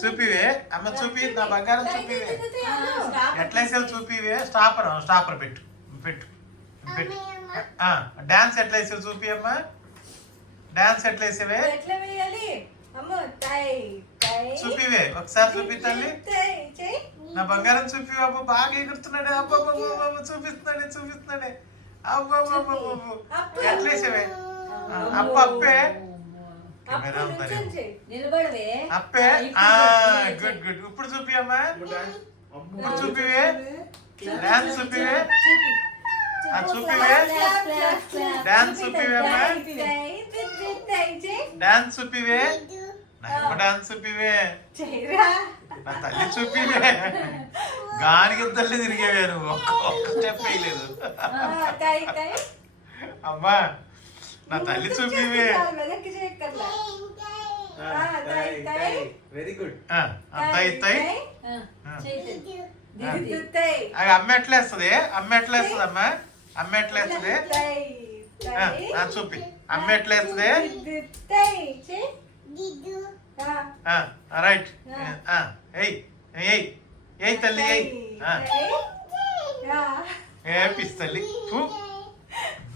చూపివే అమ్మ, చూపి నా బంగారం చూపివే. ఎట్లా వేసావు చూపివే. స్టాపర్ పెట్టు పెట్టు పెట్టు. డాన్స్ ఎట్లా వేసావు చూపి అమ్మా. డాన్స్ ఎట్లా వేసావే చూపివే. ఒకసారి చూపి తల్లి. నా బంగారం చూపి అబ్బా. బాగా ఎగురుతున్నాడే. అబ్బా చూపిస్తున్నాడే. అబ్బా ఎట్లా వేసావే. అప్పే అప్పే. గుడ్. ఇప్పుడు చూపి అమ్మా. ఇప్పుడు చూపివే. డాన్స్ చూపివే. చూపివే. డాన్స్ చూపివే అమ్మా. డాన్స్ చూపివే. డాన్స్ చూపివే. నా తల్లి చూపివే. గానికి తల్లి తిరిగేవే నువ్వు. ఒక్క స్టెప్ వేయలేదు అమ్మా. నా తల్లి చూపివే. Very good. అమ్మ ఎట్లా వేస్తుంది. అమ్మ ఎట్లా వేస్తుంది అమ్మా. అమ్మ ఎట్లా వేస్తుంది చూపి. అమ్మ ఎట్లా వేస్తుంది. రైట్. ఏయ్ తల్లి. ఏ పిస్తల్లి.